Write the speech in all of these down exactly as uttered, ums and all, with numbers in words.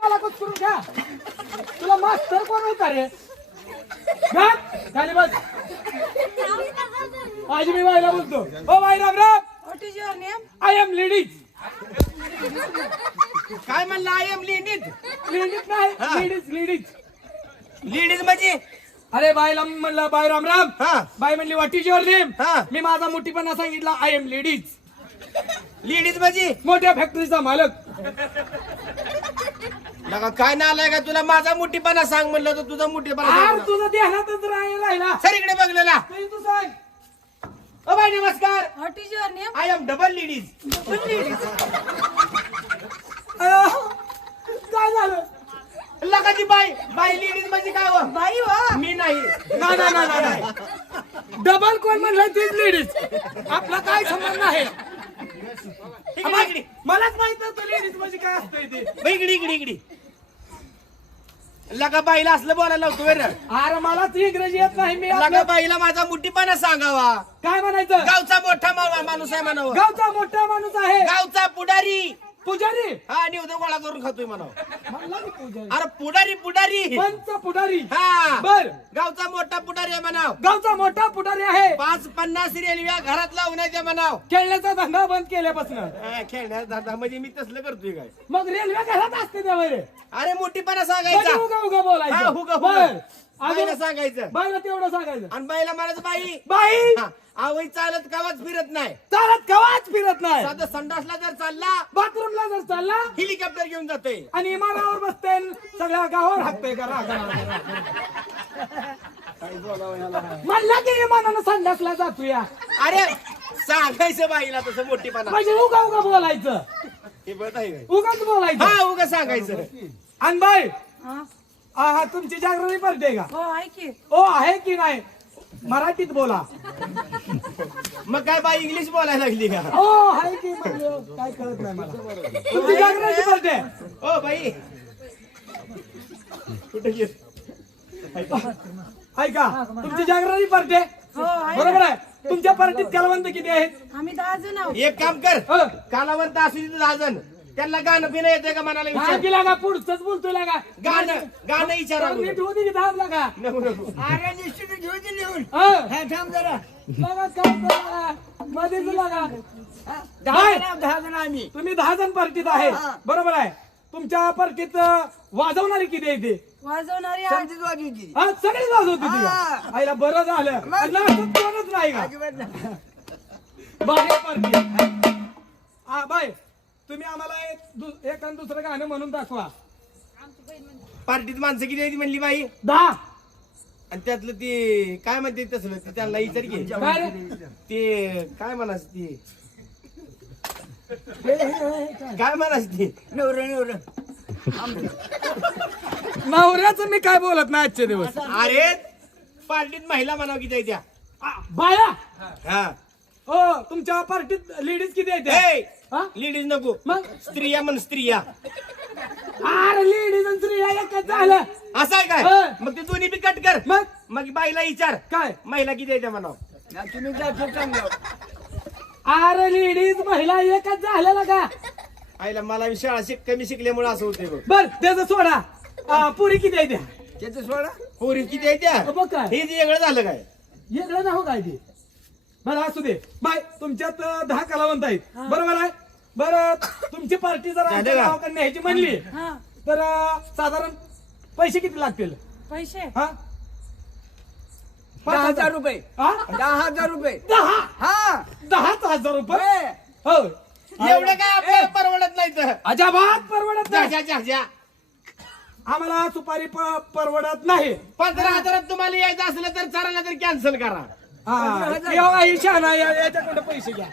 मला करून घ्या. तुला मास्तर कोण होता रे? खाली बस. आज मी बाईला बोलतो. ओ बाई Ram Ram. What is your name? I am ladies. काय म्हणलं? I am ladies. लेडीज नाही, लेडीज लेडीज लेडीज म्हणजे? अरे बाईला म्हणलं बाई राम राम. हा. बाई म्हणली व्हॉट इज युअर नेम? हा. मी माझा मोठीपणा सांगितला आय एम लेडीज. लेडीज म्हणजे? मोठ्या फॅक्टरीचा मालक. लगा काय नालाय का? तुला माझा मोठीपणा सांग म्हणलं तर तुझा मोठीपणा आर सांग. तुझं ध्यानातच राहिला राहिला. सर इकडे बघलेला. तरी तू सांग. ओ बाई नमस्कार. What is your name? I am double ladies. अयो, काय झालं? लगा ती बाई बाई लेडीज म्हणजे काय हो? बाई वा. मी नाही. नाही नाही नाही नाही. डबल कोण म्हणलं तीच लेडीज. आपला काय संबंध आहे? इकडे इकडे मलाच माहित नव्हतं लेडीज म्हणजे काय असतंय ते. बाई, इकडे इकडे इकडे. लगा बाईला असलं बोलायला लावतो बरं. अरे मलाच इंग्रजी येत नाही. मी लगा आपलं बाईला माझा मोठीपणा सांगावा. काय म्हणायचं? गावचा मोठा मा- माणूस आहे म्हणावं. गावचा मोठा माणूस आहे. गावचा पुढारी. पुजारी. हा निवद गोळा करून खातोय म्हणावं. म्हणला की पुजारी. अरे पुढारी पुढारी. पंच पुढारी. हा बर. गावचा मोठा पुढारी आहे म्हणाव. गावचा मोठा पुढारी आहे. पाच पन्नास रेल्व्या घरात लावण्याच्या म्हणाव. खेळण्याचा धंदा बंद केल्यापासून. हा, खेळण्याचा दादा म्हणजे मी तसलं करतोय काय? मग रेल्वे घरात असते त्या रे. अरे मोठीपणा म्हणजे सांगायचा. उगा उगा हा, बोलायचं. हुगा, हुगा. बर. बाईला अजून सांगायचं. बाईला तेवढं सांगायचं. आणि बाईला म्हणायचं बाई बाई हा, आवई चालत कावाच फिरत नाही. चालत कवाच फिरत नाही. साधं संडासला जर चालला बाथरूमला जर चालला हेलिकॉप्टर घेऊन जातोय. आणि इमानावर बसते सगळ्या गावावर हाकतोय का राग म्हणला की इमानानं संडासला जातोया. अरे सांगायचं बाईला तसं मोठीपणा. म्हणजे उगा उगा बोलायचं. हे बघ आहे काय? उगाच बोलायचं. हा उगा सांगायचं. आणि बाई हा. हा तुमची जागृती पडते का? हो आहे की. ओ आहे की नाही? मराठीत बोला. मग काय बाई इंग्लिश बोलायला लागली का? ओ आहे की म्हणजे काय कळत नाही मला. तुमची जागृती पडते. ओ बाई कुठे गेली? ऐका तुमची जागृती पडते. हो आहे. बरोबर आहे. तुमच्या पार्टीत कलावंत किती आहेत? आम्ही दहा जण आहोत. एक काम कर. हो. कालावंत असू दे दहा जण. त्यांना गाणं पिणं येते का म्हणाला काय विचार. केला का? पुढचंच बोलतोय लागा. गाणं गाणं विचारा. नीट होती की धाव लागा. नको नको. अरे निश्चित घेऊ दे लिहून. हो. हा थांब जरा. लागा काय करा? मध्येच लागा. दहा बाय. जण दहा जण आम्ही. तुम्ही दहा जण पार्टीत आहे. हा. बरोबर आहे. तुमच्या पार्टीत वाजवणारी किती आहे ते? वाजवणारी आठ. समजूत वाजवी ती. हा सगळीच वाजवते ती का? हा. आईला बरं झालं. मग? आणि नाचत कोणच नाही का? अजिबात नाही. बाहेर पार्टी. हा बाय तुम्ही आम्हाला एक दु- एक आणि दुसरं गाणं म्हणून दाखवा. पार्टीत माणसं किती आहे ती म्हणली बाई. दहा. आणि त्यातलं ते काय म्हणते तसलं ते त्यांना विचार घे. काय रे? ते काय म्हणास ते काय म्हणास ते नवरं नवरं. नवऱ्याचं मी काय बोलत नाही आजचे दिवस. अरे पार्टीत महिला म्हणाव किती आहे त्या. आ, बाया हा हो तुमच्या पार्टीत लेडीज किती आहेत? ए, हा? लेडीज नको. मग स्त्रिया म्हण स्त्रिया. अरे लेडीज आणि स्त्रिया एकच झालं. असं आहे काय? हा. मग ते दोन्ही बी कट कर. मग मग बाईला विचार काय? महिला किती आहे त्या म्हणाव. ना तुम्ही जास्त चांगलं. अरे लेडीज महिला एकच झालं का? आईला मला शाळा शिक कमी शिकल्यामुळे असं होते बघ. बर त्याचं सोडा. आ, पुरी किती आहे त्या? त्याचं सोडा. पोरी किती आहे त्या. बघ काय हे जे वेगळं झालं काय. वेगळं ना हो काय ते. बरं असू दे बाय तुमच्यात अं, दहा कलावंत आहेत. बरोबर आहे. बरं तुमची पार्टी जर आमच्या झालं का? गावाकडे न्यायची म्हणली हा. तर अं, साधारण पैसे किती लागतील? पैसे हा पाच दहा हजार रुपये. हा? दहा हजार रुपये. दहा हा. दहाच हजार रुपये. होय. हो एवढं काय आपल्याला परवडत नाही तर. अजाबात परवडत जा, नाही. जा, जा, जा. आम्हाला सुपारी प- परवडत नाही. पंधरा हजारात तुम्हाला यायचं असलं तर चाराला तर कॅन्सल करा. हा, एवढा हिशा नाही या- याच्याकडे पैसे घ्या.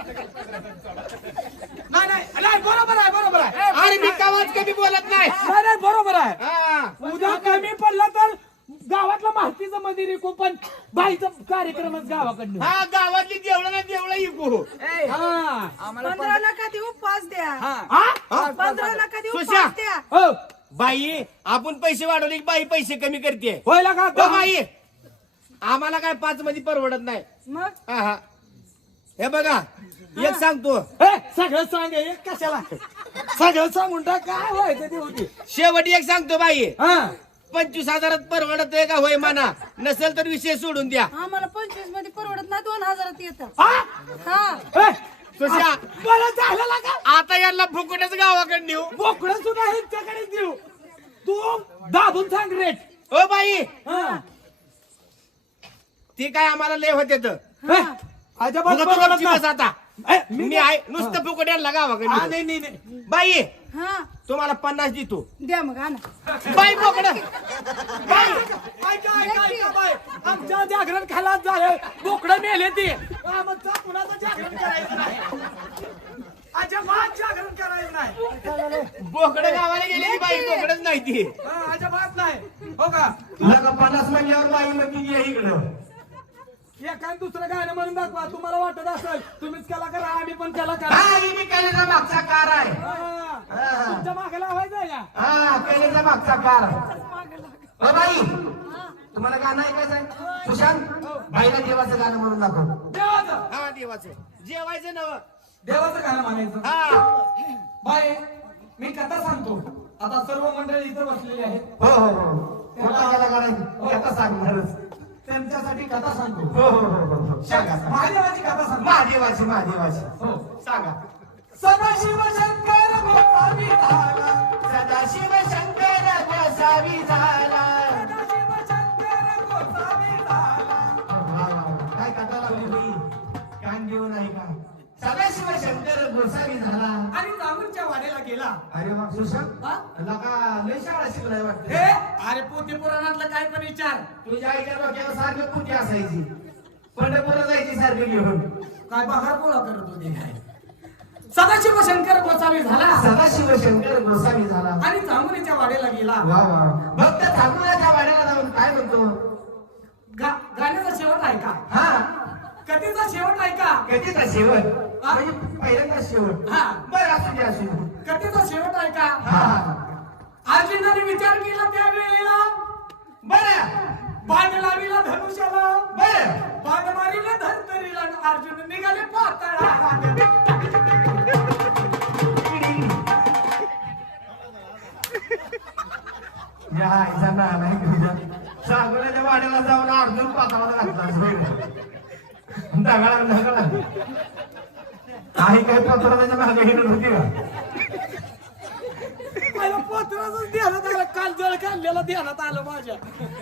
नाही नाही नाही, बरोबर आहे बरोबर आहे. आणि मी कावाच कमी बोलत नाही. नाही नाही बरोबर आहे. हा. उद्या कमी पडला तर गावातला माहितीचं मंदिर इकू पण बाईचा कार्यक्रमच गावाकडनं. हा गावातली देवळं ना देवळं इकू. ए, हा आम्हाला पंधरा लाखा देऊ पाच द्या. हा. हा? पंधरा लाखा देऊ सुशा. पाच द्या. हो बाई आपण पैसे वाढवले की बाई पैसे कमी करते. होईल का? हो बाई आम्हाला काय पाच मध्ये परवडत नाही. मग हा हा हे बघा एक सांगतो ए, सगळं सांग एक कशाला सगळं सांगून टाक काय व्हायचं ते होती शेवटी एक सांगतो बाई हा पंचवीस हजारात परवडत का होय म्हणा नसेल तर विषय सोडून द्या आम्हाला पंचवीस मध्ये परवडत नाही दोन हजारात येतं हा? हा ए, सुशा बरं झालं का आता यांना फुकटच गावाकडे नेऊ बोकडं सुद्धा ह्यांच्याकडे देऊ तू दाबून सांग रेट ओ बाई हा ती काय आम्हाला लय होते तर ए, अजिबात तुला बोलत तुला नाही. आता ए, मी आहे नुसतं फुकट यांना हा, गावाकडे नाही नाही नाही बाई हा तुम्हाला पन्नास देतो द्या मग आणा बाई बोकड बाई ऐका ऐका ऐका बाय आमच्या जागरण खाला झालं बोकडं मेले ते आमचा कुणाचं जागरण करायचं नाही अजिबात जागरण करायचं नाही बोकड गावाला गेली की बाई बोकडच नाही ती हा, अजिबात नाही हो का तुला का पन्नास म्हणल्यावर बाई म्हणते ये इकडं एखाद दुसरं गाणं म्हणून दाखवा तुम्हाला वाटत असेल तुम्हीच कला करा आम्ही पण कला करा हा ही मी केलेला मागचा कार आहे हा, तुमच्या मागे लावायचंय का हा केलेला मागचा कार ओ बाई तुम्हाला गाणं ऐकायचं आहे सुशांत बाईला देवाचं गाणं म्हणून दाखव देवाचं हा देवाचं जेवायचं नव देवाचं गाणं म्हणायचं हा बाय मी कथा सांगतो आता सर्व मंडळी इथं बसलेली आहेत हो हो हो मोठा गाणं गाणं कथा सांगणारच त्यांच्यासाठी कथा सांगतो हो हो हो हो सांगा सांगा. महादेवाची कथा सांगतो महादेवाची महादेवाची हो सांगा सदाशिव शंकर गोसावी झाला सदाशिव शंकर गोसावी झाला सदाशिव शंकर गोसावी झाला वा, वा, वा. काय कथा लागली बाई कान घेऊन आहे का सदाशिव शंकर गोसावी झाला आणि जांभूळच्या वाड्याला गेला अरे वा सुशांत हा? तुला का लय शाळा शिकलाय हे वाटतं अरे पोथी पुराणातलं काय पण विचार तुझ्या आईच्या डोक्यावर सारखं पुती असायची पंढरपूरला जायची सारखी घेऊन काय बघा पोळा करत होते काय सदाशिव शंकर गोसावी झाला सदाशिव शंकर गोसावी झाला आणि जांभुलीच्या वाड्याला गेला वा वा भक्त ठाकूराच्या वाड्याला जाऊन काय म्हणतो गा- गाण्याचा शेवट आहे का हा कथेचा शेवट आहे का कधीचा शेवट हा? म्हणजे पहिल्यांदा शेवट हा. बरं असू दे असू दे कथेचा शेवट आहे का हा अर्जुनाने विचार केला त्यावेळेला बरं बाण लाविला धनुष्याला बरं बाण मारिला धनतरीला आणि अर्जुन निघाले पाताळा या आईचा ना नाही तुझ्या सागराच्या वाड्याला जाऊन अर्जुन पाताळाला लागला दगडा दगडा आई काय पत्राच्या मागे हिंडत होती का मला पत्राचंच ध्यानात आलं काल जळ काढलेला ध्यानात आलं माझ्या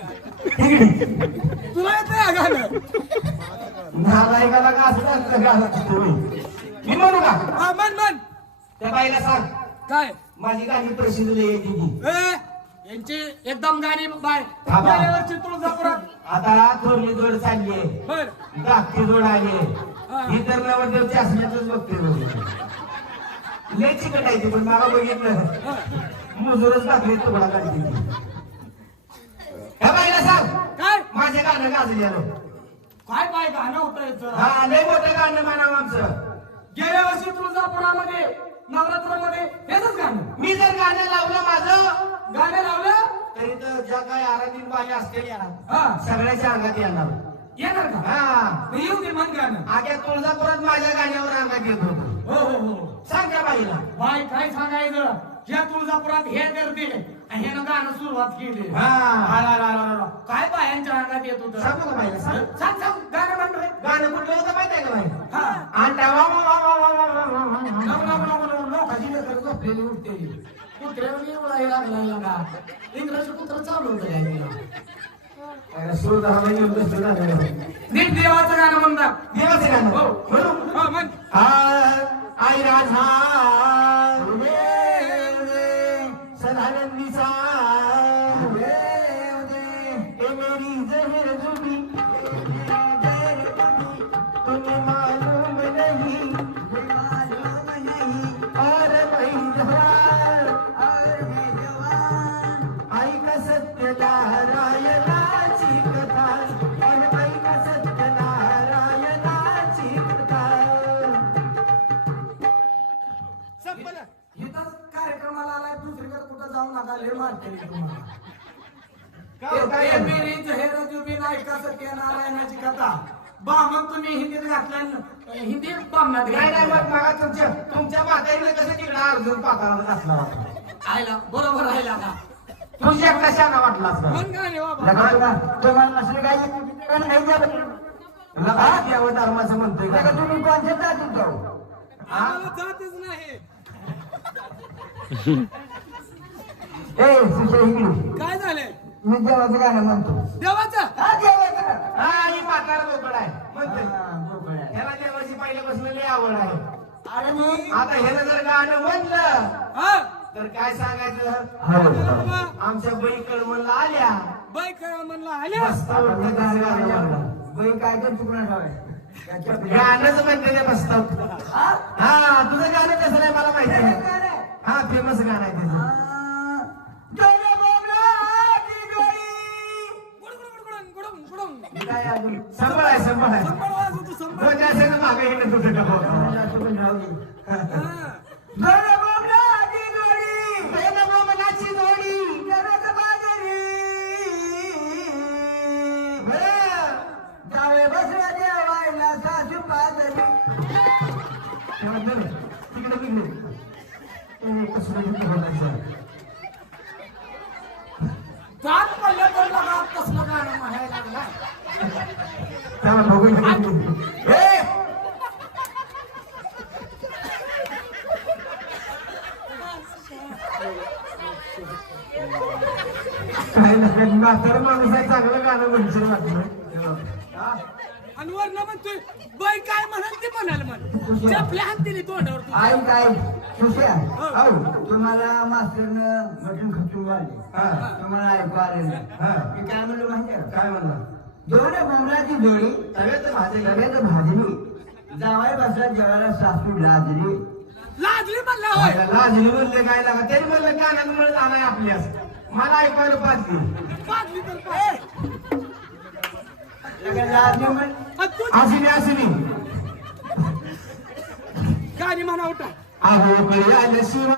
तुला येत आहे गाणं नालायकाला का असं असतं का असं तुम्ही मी म्हणू का हा मन मन त्या बाईला सांग काय माझी गाणी प्रसिद्ध लई येते ती ए, यांची एकदम गाणी बाय हा, बा. गेल्या वर्षी तुळजापुरात आता थोरली जोड चालली आहे बर धाकटी जोड आली हा. आहे ही तर नवरदेवची असण्यातच बघते लय चिकट आहे ती पण मला बघितलं मुजूरच भाकरी तुकडा काढते ती. ह्या बाईला सांग काय माझ्या गाणं गाजली आलो काय बाय गाणं होतं याचं? हा लय मोठं गाणं म्हणावं आमचं गेल्या वर्षी तुळजापुरामध्ये नवरात्रामध्ये हेच गाणं मी जर गाणं लावलं माझं गाणं लावलं तरी तर ज्या काही आराधीन बाई असतील हा सगळ्याच्या अंगात येणार येणार का हा मग येऊ दे मग गाणं आग्या तुळजापुरात माझ्या गाण्यावर अंगात येत होतं हो हो हो सांग त्या बाईला बाय काय सांगायचं या तुळजापुरात हे करते आणि ह्यानं गाणं सुरुवात केली हा. आला, आला, आला, आला. काय बायांच्या अंगात येत होतं सांगू का बाईला सांग सांग सांग गाणं म्हण रे गाणं कुठलं होतं माहिती आहे का बाई हा अंडा वा वा वा वा वा वा वा वा वा. नको, नको, नको, नको. लोकांची लेकरं झोपलेली उठतेली. कुत्र्यावर उडायला लागलाय का इंग्रजी कुत्र चालू होतं काय तिला. अरे सूर धरायला गेलो तर सुद्धा नाही. नीट देवाचं गाणं म्हणतात देवाचं गाणं हो म्हणू हो म्हण आ- आई राधा सदानंदीचा ए मेरी जहर जुबी तुम्हें मालूम नहीं मालूम नहीं और मैं जवान और मैं जवान आई का सत्य नारायणाची कथा और आई का सत्य नारायणाची कथा संपलं इथंच कार्यक्रमाला आलाय दुसरीकडे कुठं जाऊ नका लय मारते तुम्हाला काय- काय- ए मेरी जहेर जुबी नाही कसं नारायणाची कथा बामण तुम्ही हिंदीत घातला हिंदी बामणात नाही नाही घातला. मग मला तुमच्या तुमच्या म्हातारीने कसं तिकडे अर्जुन पाताळात घातला होता आयला बरोबर राहिला का तुझी एकटा शाना वाटला असता मग काय रे बाबा लगा तुला तुम्हाला नसले काही नाही लगा देव धर्माचं म्हणतोय का तुम्ही कोणत्या जातीत जाऊ आम्हाला जातच नाही ए सुशे इकडे काय झालंय मी देवाचं गाणं म्हणतो देवाचं हा देवाचं हा ही म्हातारा बोकड आहे म्हणते याला देवाची पहिल्यापासून लई आवड आहे अरे मी आता ह्यानं जर गाणं म्हणलं हा तर काय सांगायचं बाबा, आमच्या बळीकडे म्हणलं आल्या बाई काय म्हणला आल्या बाई काय तर चुकणार गाणंच म्हणते ते मस्त हा तुझं गाणं कसं नाही मला माहिती आहे हा फेमस गाणं आहे त्याचं गुडुम, गुडुम, गुडुम, गुडुम. काय अजून? संबळ आहे संबळ आहे संबळ वाजव तू, संबळ. हो, त्याचं ना मागे हिंडत होतं का बघा. हा. जनगोमनाची जोडी, जनगोमनाची जोडी, जनक बाजारी. बरं. जावे बसला जेवायला सासू बाजारी. ते म्हणलं ना, तिकडे बिघडले. ते कसलं बिघडलं बोलायचं. जात पडलं तर बघा कसलं गाणं म्हणायला लागलाय. त्याला बघून हे काय नाही म्हातारा माणूस आहे चांगलं गाणं म्हणशील वाटलं आणि वरनं म्हणतोय बाई काय म्हणाल ते म्हणाल म्हण चपल्या हाणतील तोंडावर तू. आई काय सुशा अहो तुम्हाला मास्तरनं मटण खचून वाढले तुम्हाला ऐकू आले नाही मी काय म्हणलं माहिती आहे काय म्हणलं दोन बोमराची जोडी तव्यात भाजली तव्यात भाजली जावाय बसला जेवायला सासू लाजली लाजली म्हणला होय. लाजली म्हणले काय लागा तरी म्हणलं गाण्यात म्हणत आलाय आपल्यास मला ऐकायला पाजली पाजली तर पाजली. लाजली म्हण आणि तू असली असली गाणी म्हणा उठा अहो कळी आलं शिव